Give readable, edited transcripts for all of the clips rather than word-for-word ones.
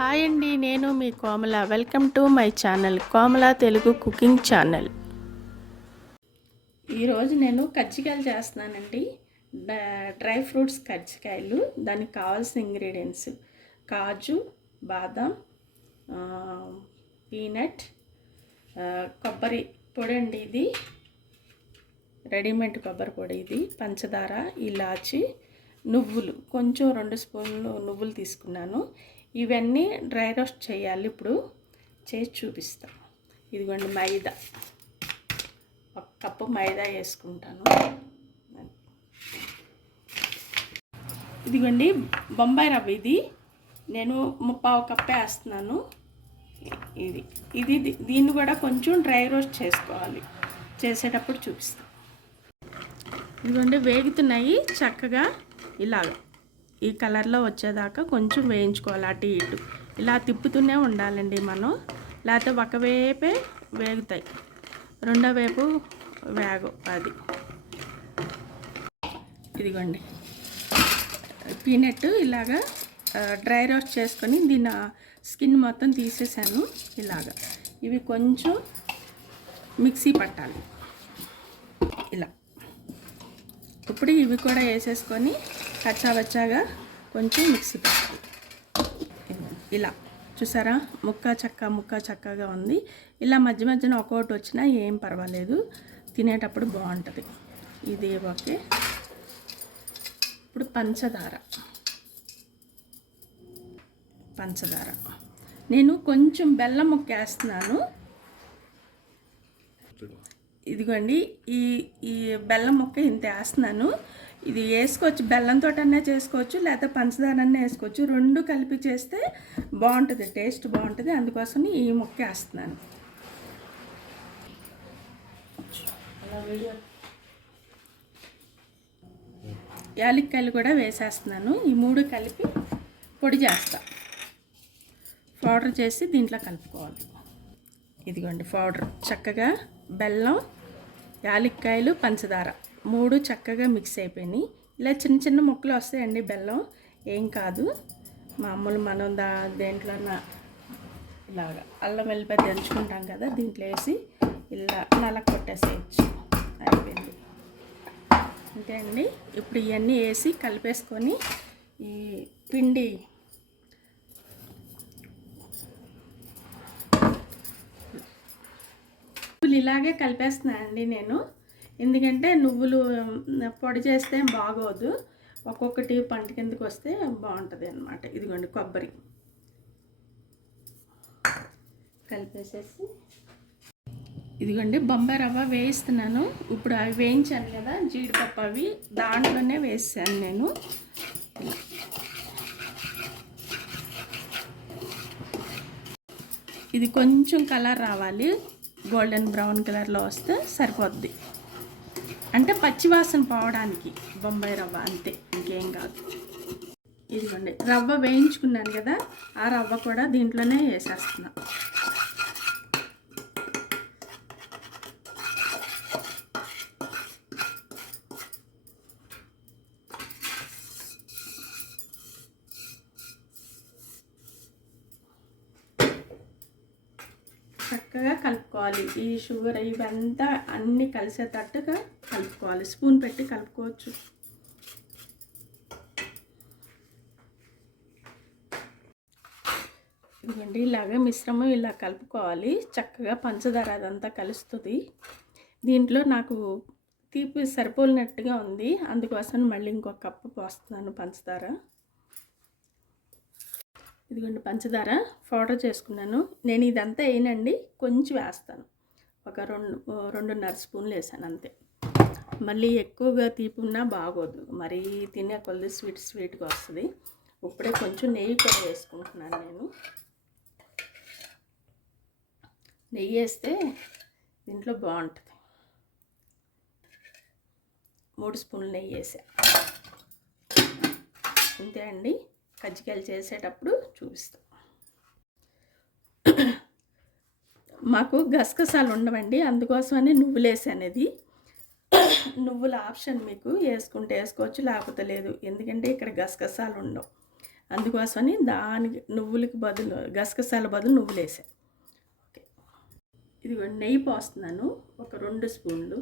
Hi అండి, నేను మీ Komala. Welcome to my channel Komala Telugu cooking channel. ఈరోజు నేను కజ్జికాయలు చేస్తున్నానండి. డ్రై ఫ్రూట్స్ కజ్జికాయలు. దానికి కావాల్సిన ఇంగ్రీడియంట్స్ కాజు, బాదం, పీనట్, కొబ్బరి పొడి అండి. ఇది రెడీమేడ్ కొబ్బరి పొడి. ఇది పంచదార, ఇలాచి, నువ్వులు కొంచెం 2 స్పూన్లు నువ్వులు తీసుకున్నాను. ఇవన్నీ డ్రై రోస్ట్ చేయాలి. ఇప్పుడు చేసి చూపిస్తాను. ఇదిగోండి మైదా, 1 కప్పు మైదా వేసుకుంటాను. ఇదిగోండి బొంబాయి రవ్వ. ఇది నేను 1/4 కప్పు వేస్తున్నాను. ఇది దీన్ని కూడా కొంచెం డ్రై రోస్ట్ చేసుకోవాలి. చేసేటప్పుడు చూపిస్తాను. ఇదిగోండి వేగుతున్నాయి చక్కగా. ఇలాగ ఈ కలర్లో వచ్చేదాకా కొంచెం వేయించుకోవాలి. అటు ఇటు ఇలా తిప్పుతూనే ఉండాలండి మనం, లేకపోతే ఒకవైపే వేగుతాయి, రెండో వైపు వేగవు. అది ఇదిగోండి పీనట్ ఇలాగా డ్రై రోస్ట్ చేసుకొని దీని స్కిన్ మొత్తం తీసేసాను. ఇలాగా ఇవి కొంచెం మిక్సీ పట్టాలి. ఇలా ఇప్పుడు ఇవి కూడా వేసేసుకొని కచ్చాబచ్చాగా కొంచెం మిక్సీ పెట్టాలి. ఇలా చూసారా, ముక్క చక్కగా ఉంది. ఇలా మధ్య మధ్యన ఒక్కొక్కటి వచ్చినా ఏం పర్వాలేదు, తినేటప్పుడు బాగుంటుంది. ఇది ఓకే. ఇప్పుడు పంచదార నేను కొంచెం బెల్లం ముక్క వేస్తున్నాను. ఇదిగోండి ఈ బెల్లం ముక్క ఇంత వేస్తున్నాను. ఇది వేసుకోవచ్చు, బెల్లంతో అన్నా చేసుకోవచ్చు, లేకపోతే పంచదార అన్నా వేసుకోవచ్చు. 2 కలిపి చేస్తే బాగుంటుంది, టేస్ట్ బాగుంటుంది. అందుకోసం ఈ ముక్క వేస్తున్నాను. యాలక్కాయలు కూడా వేసేస్తున్నాను. ఈ 3 కలిపి పొడి చేస్తా. పౌడర్ చేసి దీంట్లో కలుపుకోవాలి. ఇదిగోండి పౌడర్. చక్కగా బెల్లం, యాలక్కాయలు, పంచదార 3 చక్కగా మిక్స్ అయిపోయినాయి. ఇలా చిన్న చిన్న ముక్కలు వస్తాయండి. బెల్లం ఏం కాదు, మామూలు మనం దేంట్లో ఇలాగా అల్లం వెల్లిపాయ దంచుకుంటాం కదా, దీంట్లో వేసి ఇలా నలక కొట్టేసేయచ్చు. అయిపోయింది, అంతే అండి. ఇప్పుడు ఇవన్నీ వేసి కలిపేసుకొని ఈ పిండి ఇలాగే కలిపేస్తున్నానండి నేను. ఎందుకంటే నువ్వులు పొడి చేస్తే బాగోదు, ఒక్కొక్కటి పంట కిందకి వస్తే బాగుంటుంది అన్నమాట. ఇదిగోండి కొబ్బరి కలిపేసేసి, ఇదిగోండి బొంబాయి రవ్వ వేయిస్తున్నాను. ఇప్పుడు అవి వేయించాను కదా, జీడిపప్పు, అవి దాంట్లోనే వేసాను నేను. ఇది కొంచెం కలర్ రావాలి, గోల్డెన్ బ్రౌన్ కలర్లో వస్తే సరిపోద్ది. అంటే పచ్చివాసన పోవడానికి బొంబాయి రవ్వ, అంతే, ఇంకేం కాదు. ఇదిగోండి రవ్వ వేయించుకున్నాను కదా, ఆ రవ్వ కూడా దీంట్లోనే వేసేస్తున్నా. చక్కగా కలుపుకోవాలి. ఈ షుగర్ ఇవంతా అన్నీ కలిసేటట్టుగా కలుపుకోవాలి. స్పూన్ పెట్టి కలుపుకోవచ్చు. ఇదిగోండి ఇలాగ మిశ్రమం ఇలా కలుపుకోవాలి. చక్కగా పంచదార అదంతా కలుస్తుంది. దీంట్లో నాకు తీపి సరిపోలినట్టుగా ఉంది, అందుకోసం మళ్ళీ ఇంకొక కప్పు పోస్తున్నాను పంచదార. ఇదిగోండి పంచదార పౌడర్ చేసుకున్నాను నేను. ఇదంతా వేయనండి, కొంచెం వేస్తాను. ఒక 2.5 స్పూన్లు వేసాను అంతే. మళ్ళీ ఎక్కువగా తీపి ఉన్నా బాగోదు, మరీ తినే కొద్ది స్వీట్గా వస్తుంది. ఇప్పుడే కొంచెం నెయ్యి కూడా వేసుకుంటున్నాను నేను. నెయ్యి వేస్తే దీంట్లో బాగుంటుంది. 3 స్పూన్లు నెయ్యి వేసా. అంతే అండి. కజ్జికాయలు చేసేటప్పుడు చూపిస్తాం. మాకు గసగసాలు ఉండవండి, అందుకోసమని నువ్వులు వేసాను. నువ్వుల ఆప్షన్, మీకు వేసుకుంటే వేసుకోవచ్చు, లేకపోతే లేదు. ఎందుకంటే ఇక్కడ గసగసాలు ఉండవు, అందుకోసమని దానికి నువ్వులకి బదులు గసగసాల బదులు నువ్వులు వేసాను. ఓకే, ఇది నెయ్యి పోస్తున్నాను, ఒక 2 స్పూన్లు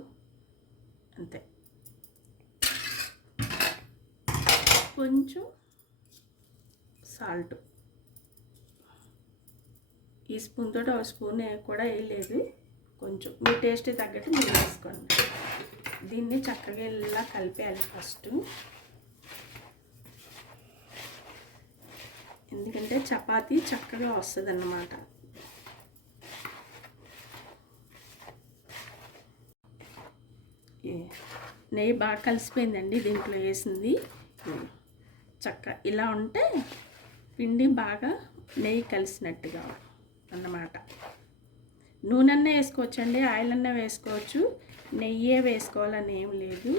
అంతే. కొంచెం సాల్ట్, ఈ స్పూన్ తోటి ఒక స్పూన్ కూడా వేయలేదు, కొంచెం మీ టేస్ట్ తగ్గట్టు మీరు వేసుకోండి. దీన్ని చక్కగా ఇలా కలిపేయాలి ఫస్ట్, ఎందుకంటే చపాతీ చక్కగా వస్తుంది అన్నమాట. నెయ్యి బాగా కలిసిపోయిందండి దీంట్లో వేసింది. ఇలా ఉంటే పిండి బాగా నెయ్యి కలిసినట్టుగా అన్నమాట. నూనె వేసుకోవచ్చండి, ఆయిల్ అన్నా వేసుకోవచ్చు, నెయ్యే వేసుకోవాలని ఏం లేదు,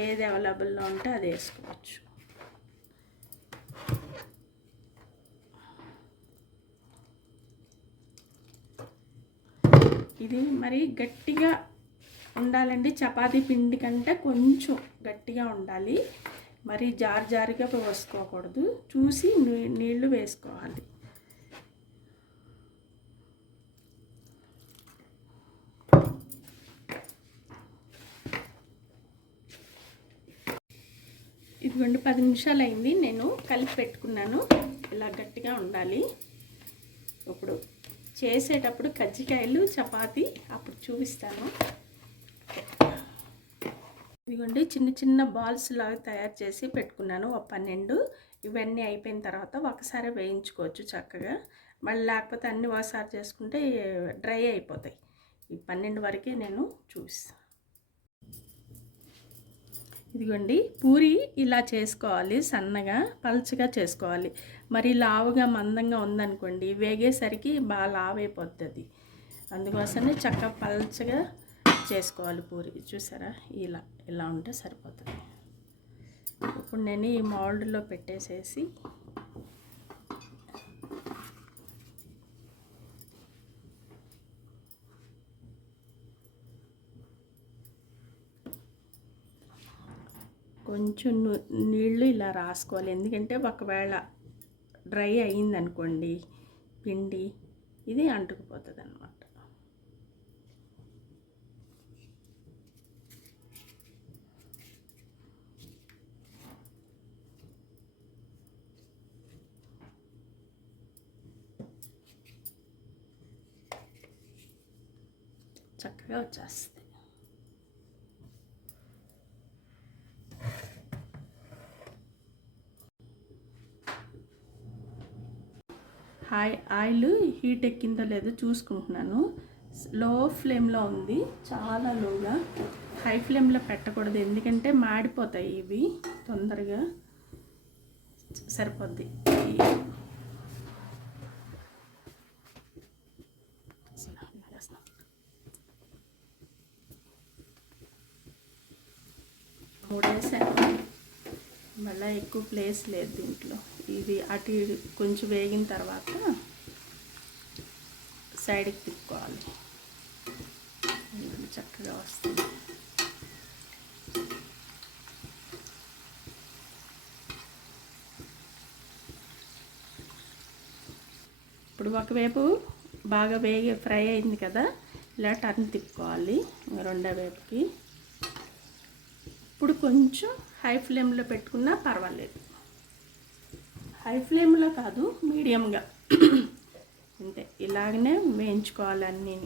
ఏది అవైలబుల్లో ఉంటే అది వేసుకోవచ్చు. ఇది మరి గట్టిగా ఉండాలండి, చపాతీ పిండి కంటే కొంచెం గట్టిగా ఉండాలి, మరి జారుగా వేసుకోకూడదు, చూసి నీళ్లు వేసుకోవాలి. ఇదిగోండి 10 నిమిషాలు అయింది, నేను కలిపి పెట్టుకున్నాను. ఇలా గట్టిగా ఉండాలి. ఇప్పుడు చేసేటప్పుడు కజ్జికాయలు చపాతీ అప్పుడు చూపిస్తాను. ఇదిగోండి చిన్న చిన్న బాల్స్ లాగా తయారు చేసి పెట్టుకున్నాను, ఒక 12. ఇవన్నీ అయిపోయిన తర్వాత ఒకసారి వేయించుకోవచ్చు చక్కగా, మళ్ళీ లేకపోతే అన్నీ ఒకసారి చేసుకుంటే డ్రై అయిపోతాయి. ఈ 12 వరకే నేను చూపిస్తాను. ఇదిగోండి పూరి ఇలా చేసుకోవాలి, సన్నగా పల్చగా చేసుకోవాలి. మరి లావుగా మందంగా ఉందనుకోండి, వేగేసరికి బాగా లావు అయిపోతుంది. అందుకోసమే చక్కగా పల్చగా చేసుకోవాలి పూరి. చూసారా, ఇలా ఉంటే సరిపోతుంది. ఇప్పుడు నేను ఈ మౌల్డ్లో పెట్టేసేసి కొంచెం నీళ్ళు ఇలా రాసుకోవాలి, ఎందుకంటే ఒకవేళ డ్రై అయ్యిందనుకోండి పిండి, ఇది అంటుకుపోతుంది అన్నమాట. చక్కగా వచ్చేస్తుంది. ఆయిల్ హీట్ ఎక్కిందో లేదో చూసుకుంటున్నాను. లో ఫ్లేమ్లో ఉంది, చాలా లోగా. హై ఫ్లేమ్లో పెట్టకూడదు, ఎందుకంటే మాడిపోతాయి ఇవి తొందరగా. సరిపోద్ది. మూడేసాను, మళ్ళీ ఎక్కువ ప్లేస్ లేదు దీంట్లో. ఇది అటు కొంచెం వేగిన తర్వాత సైడ్కి తిప్పుకోవాలి, చక్కగా వస్తుంది. ఇప్పుడు ఒకవైపు బాగా ఫ్రై అయింది కదా, ఇలా టర్న్ తిప్పుకోవాలి రెండో వైపుకి. ఇప్పుడు కొంచెం హై ఫ్లేమ్లో పెట్టుకున్నా పర్వాలేదు, హై ఫ్లేమ్లో కాదు మీడియంగా, అంతే. ఇలాగనే వేయించుకోవాలి అన్నీ.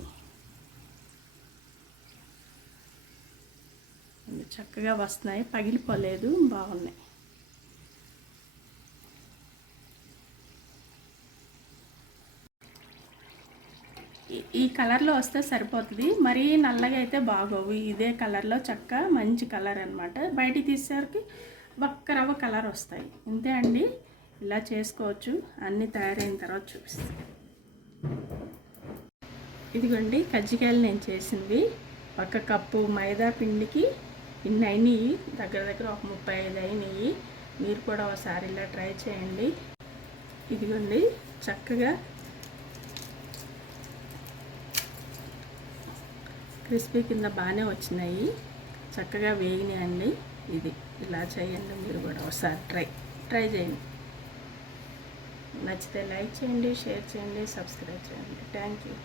చక్కగా వస్తున్నాయి, పగిలిపోలేదు, బాగున్నాయి. ఈ కలర్లో వస్తే సరిపోతుంది, మరీ నల్లగా అయితే బాగోవు. ఇదే కలర్లో మంచి కలర్ అన్నమాట. బయటికి తీసేసరికి రవ్వ కలర్ వస్తాయి. అంతే అండి, ఇలా చేసుకోవచ్చు. అన్నీ తయారైన తర్వాత చూపిస్తాను. ఇదిగోండి కజ్జికాయలు నేను చేసినవి. 1 కప్పు మైదా పిండికి ఇన్ని అయినాయి, దగ్గర ఒక 35 అయినాయి. మీరు కూడా ఒకసారి ఇలా ట్రై చేయండి. ఇదిగోండి చక్కగా క్రిస్పీ కింద బాగానే వచ్చినాయి, చక్కగా వేగినాయండి. ఇది ఇలా చేయండి, మీరు కూడా ఒకసారి ట్రై చేయండి. నచ్చితే లైక్ చేయండి, షేర్ చేయండి, సబ్స్క్రైబ్ చేయండి. Thank you.